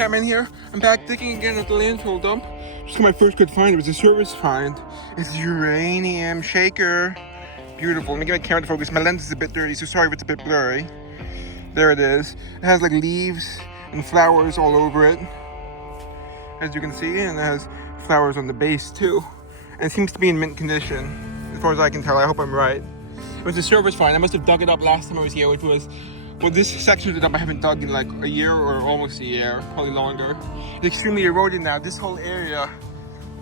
Cameron here. I'm back digging again at the landfill dump. Just got my first good find. It was a service find. It's uranium shaker. Beautiful. Let me get my camera to focus. My lens is a bit dirty, so sorry if it's a bit blurry. There it is. It has like leaves and flowers all over it, as you can see, and it has flowers on the base too. And it seems to be in mint condition, as far as I can tell. I hope I'm right. It was a service find. I must have dug it up last time I was here, which was, well, this section of the dump I haven't dug in like a year or almost a year, probably longer. It's extremely eroded now. This whole area,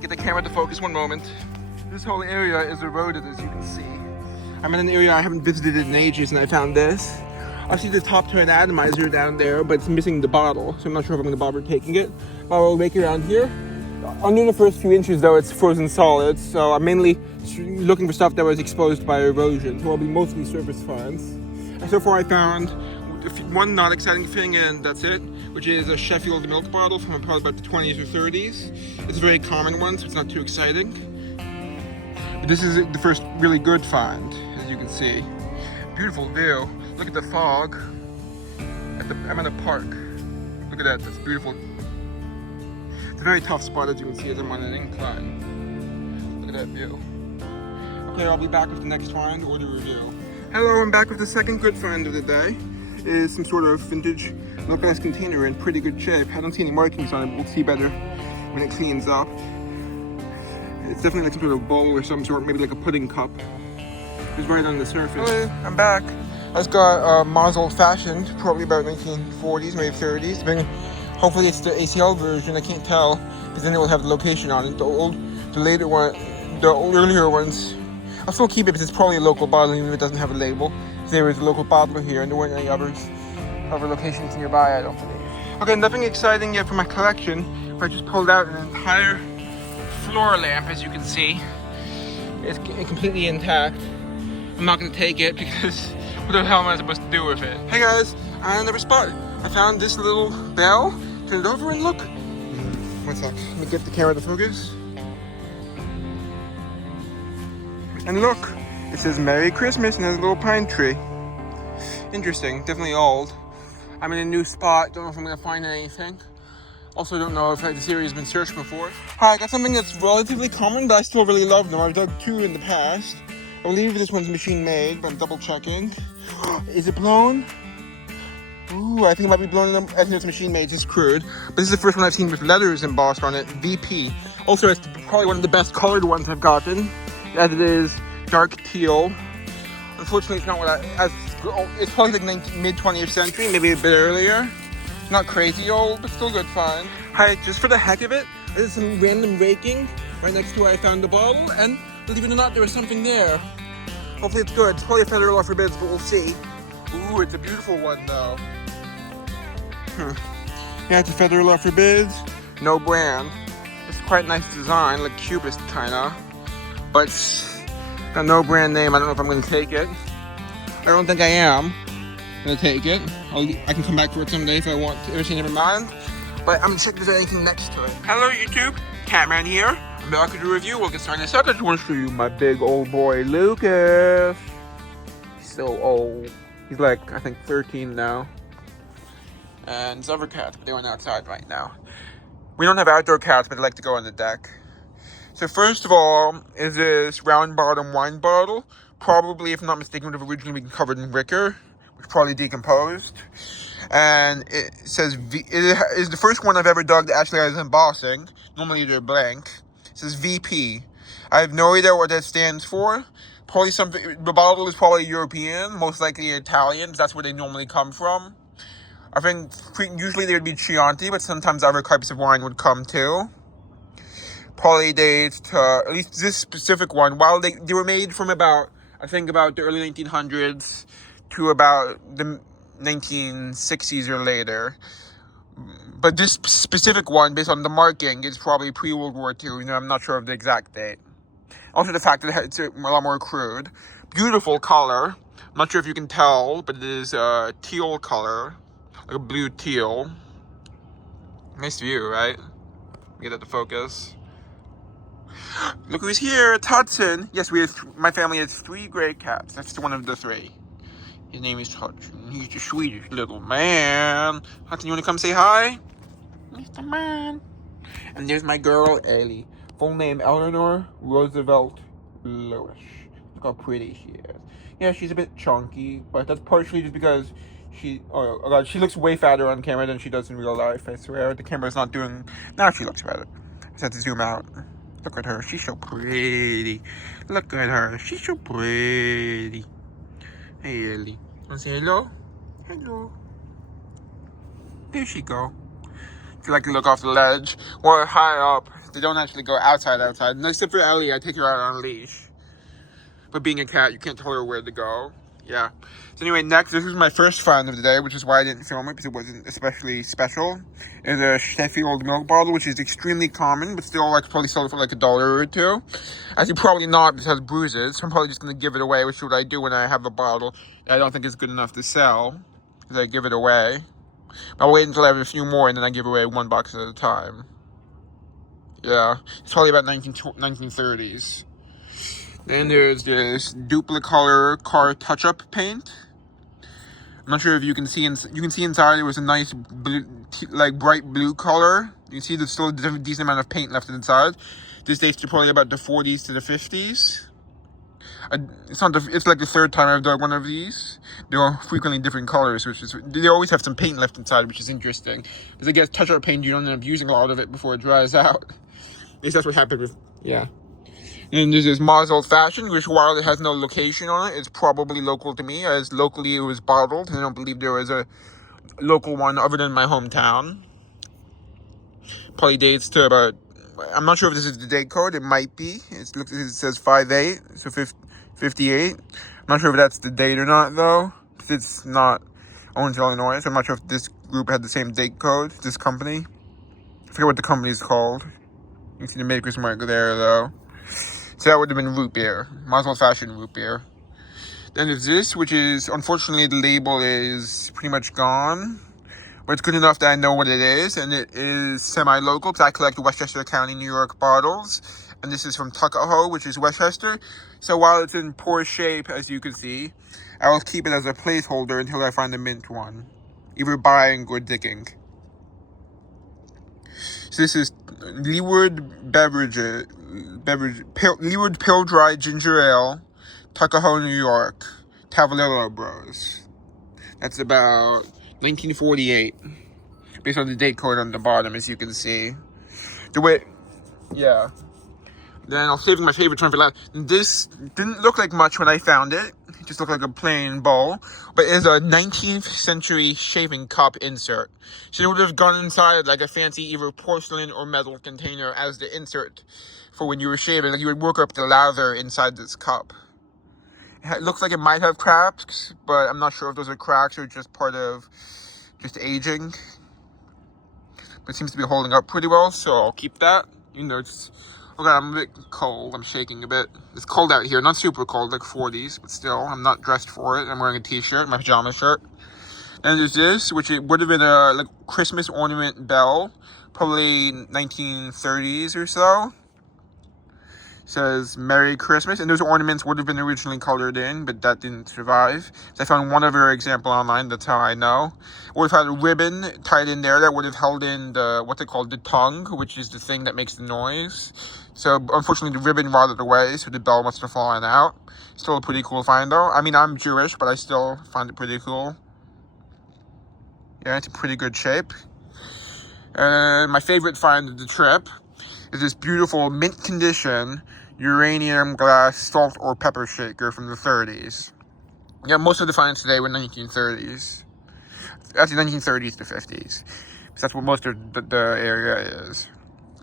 get the camera to focus one moment. This whole area is eroded, as you can see. I'm in an area I haven't visited in ages, and I found this. I see the top to an atomizer down there, but it's missing the bottle, so I'm not sure if I'm going to bother taking it. But I'll rake around here. Under the first few inches, though, it's frozen solid, so I'm mainly looking for stuff that was exposed by erosion, so I'll be mostly surface finds. And so far I found one not exciting thing, and that's it, which is a Sheffield milk bottle from probably about the 20s or 30s. It's a very common one, so it's not too exciting. But this is the first really good find, as you can see. Beautiful view. Look at the fog. I'm at a park. Look at that, that's beautiful. It's a very tough spot, as you can see, as I'm on an incline. Look at that view. Okay, I'll be back with the next find or the review. Hello, I'm back with the second good find of the day. It is some sort of vintage low-class container in pretty good shape. I don't see any markings on it, but we'll see better when it cleans up. It's definitely like some sort of bowl or some sort, maybe like a pudding cup. It's right on the surface. Hello, I'm back. It's got Moz Old Fashioned, probably about 1940s, maybe 30s. Hopefully it's the ACL version, I can't tell, because then it will have the location on it. The earlier ones, I'll still keep it because it's probably a local bottle, even if it doesn't have a label. There is a local bottler here, and there weren't any other locations nearby, I don't believe. Okay, nothing exciting yet for my collection, but I just pulled out an entire floor lamp, as you can see. It's completely intact. I'm not going to take it because what the hell am I supposed to do with it? Hey guys, I never spotted. I found this little bell. Turn it over and look. What's up? Let me get the camera to focus. And look, it says Merry Christmas and there's a little pine tree. Interesting, definitely old. I'm in a new spot, don't know if I'm going to find anything. Also don't know if this area has been searched before. Hi, I got something that's relatively common, but I still really love them. I've dug two in the past. I believe this one's machine made, but I'm double checking. Is it blown? Ooh, I think it might be blown. I think it's machine made, just crude. But this is the first one I've seen with letters embossed on it, VP. Also, it's probably one of the best colored ones I've gotten, as it is dark teal. Unfortunately, it's not what it's probably like mid 20th century, maybe a bit earlier. Not crazy old, but still good find. Hi, just for the heck of it, there's some random raking right next to where I found the bottle, and believe it or not, there was something there. Hopefully it's good. It's probably a Federal Law Forbids, but we'll see. Ooh, it's a beautiful one though. Yeah, it's a Federal Law Forbids. No brand. It's quite a nice design, like cubist kinda. But it's got no brand name. I don't know if I'm gonna take it. I don't think I am gonna take it. I can come back for it someday if I want to. If I never mind. But I'm gonna check if there's anything next to it. Hello YouTube, Catman here. I'm back with a review. We'll get started in a second. I just want to show you my big old boy Lucas. He's so old. He's like, I think 13 now. And his other cats, but they went outside right now. We don't have outdoor cats, but they like to go on the deck. So first of all, is this round bottom wine bottle. Probably, if I'm not mistaken, would have originally been covered in wicker, which probably decomposed. And it says, it is the first one I've ever dug that actually has embossing. Normally they're blank. It says VP. I have no idea what that stands for. Probably something, the bottle is probably European, most likely Italian, that's where they normally come from. I think usually they would be Chianti, but sometimes other types of wine would come too. Probably dates to, at least this specific one, while they were made from about, I think about the early 1900s to about the 1960s or later. But this specific one, based on the marking, is probably pre-World War II. You know, I'm not sure of the exact date. Also the fact that it's a lot more crude. Beautiful color. I'm not sure if you can tell, but it is a teal color. Like a blue teal. Nice view, right? Get that to focus. Look who's here, it's Hudson. Yes, my family has 3 gray cats. That's one of the 3. His name is Hudson. He's the sweetest little man. Hudson, you want to come say hi? Mr. Man. And there's my girl, Ellie. Full name, Eleanor Roosevelt Lewis. Look how pretty she is. Yeah, she's a bit chunky, but that's partially just because oh god, she looks way fatter on camera than she does in real life, I swear. The camera's not doing, now she looks better. I just have to zoom out. Look at her, she's so pretty. Look at her, she's so pretty. Hey, Ellie. Wanna say hello? Hello. There she go. If you like to look off the ledge or high up, they don't actually go outside. Except for Ellie, I take her out on a leash. But being a cat, you can't tell her where to go. Yeah. So anyway, next, this is my first find of the day, which is why I didn't film it, because it wasn't especially special. Is a Sheffield milk bottle, which is extremely common, but still like probably sold for like $1 or $2. As you probably not, because it has bruises, so I'm probably just going to give it away, which is what I do when I have a bottle that I don't think is good enough to sell, because I give it away. I'll wait until I have a few more, and then I give away one box at a time. Yeah, it's probably about 1930s. Then there's this Duplicolor car touch-up paint. I'm not sure if you can see. You can see inside. There was a nice blue, like bright blue color. You can see there's still a decent amount of paint left inside. This dates to probably about the 40s to the 50s. It's like the third time I've done one of these. They're frequently different colors, they always have some paint left inside, which is interesting. Because I guess touch-up paint, you don't end up using a lot of it before it dries out. At least that's what happened with, yeah. And there's this Mars Old Fashioned, which while it has no location on it, it's probably local to me, as locally it was bottled. And I don't believe there was a local one other than my hometown. Probably dates to about, I'm not sure if this is the date code, it might be. It says 5/8, so 58. I'm not sure if that's the date or not, though. It's not owned in Illinois, so I'm not sure if this group had the same date code, this company. I forget what the company's called. You can see the maker's mark there, though. So that would have been root beer. Mars Old Fashioned root beer. Then there's this, which is, unfortunately, the label is pretty much gone. But it's good enough that I know what it is. And it is semi-local, because I collect Westchester County, New York bottles. And this is from Tuckahoe, which is Westchester. So while it's in poor shape, as you can see, I will keep it as a placeholder until I find a mint one. Either buying or digging. So this is Leeward Leeward Pill Dry Ginger Ale, Tuckahoe, New York, Tavolillo Bros. That's about 1948, based on the date code on the bottom, as you can see. Yeah. Then I'll save my favorite one for last. This didn't look like much when I found it. It just looked like a plain bowl. But it's a 19th century shaving cup insert. So it would have gone inside like a fancy either porcelain or metal container as the insert for when you were shaving. Like you would work up the lather inside this cup. It looks like it might have cracks, but I'm not sure if those are cracks or just part of just aging. But it seems to be holding up pretty well, so I'll keep that. You know, it's... Okay, I'm a bit cold. I'm shaking a bit. It's cold out here. Not super cold, like 40s, but still, I'm not dressed for it. I'm wearing a t-shirt, my pajama shirt. And there's this, which it would have been a like Christmas ornament bell, probably 1930s or so. It says Merry Christmas, and those ornaments would have been originally colored in, but that didn't survive. So I found one other example online. That's how I know. Would have had a ribbon tied in there that would have held in the what they call the tongue, which is the thing that makes the noise. So unfortunately, the ribbon rotted away, so the bell must have fallen out. Still a pretty cool find, though. I mean, I'm Jewish, but I still find it pretty cool. Yeah, it's in pretty good shape. And my favorite find of the trip is this beautiful mint condition uranium glass salt or pepper shaker from the 30s. Yeah, most of the finds today were 1930s. Actually, 1930s to 50s. So that's what most of the area is.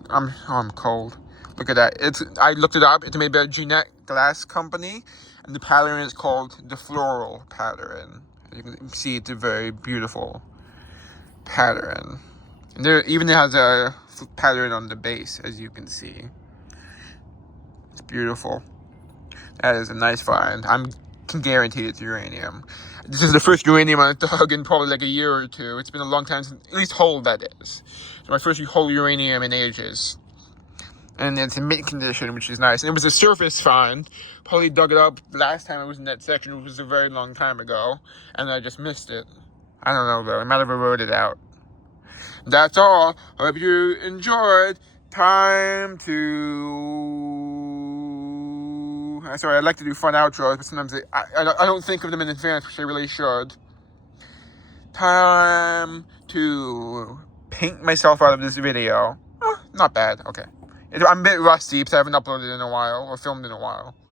I'm cold. Look at that. I looked it up. It's made by Jeanette Glass Company, and the pattern is called the floral pattern. As you can see, it's a very beautiful pattern. And there even it has a pattern on the base, as you can see. It's beautiful. That is a nice find. I can guarantee it's uranium. This is the first uranium I dug in probably like a year or two. It's been a long time since, at least whole that is. It's my first whole uranium in ages. And it's in mint condition, which is nice. And it was a surface find. Probably dug it up last time I was in that section, which was a very long time ago. And I just missed it. I don't know, though. I might have wrote it out. That's all. Hope you enjoyed. Time to... Sorry, I like to do fun outros, but sometimes I don't think of them in advance, which I really should. Time to paint myself out of this video. Not bad. Okay. I'm a bit rusty because I haven't uploaded in a while or filmed in a while.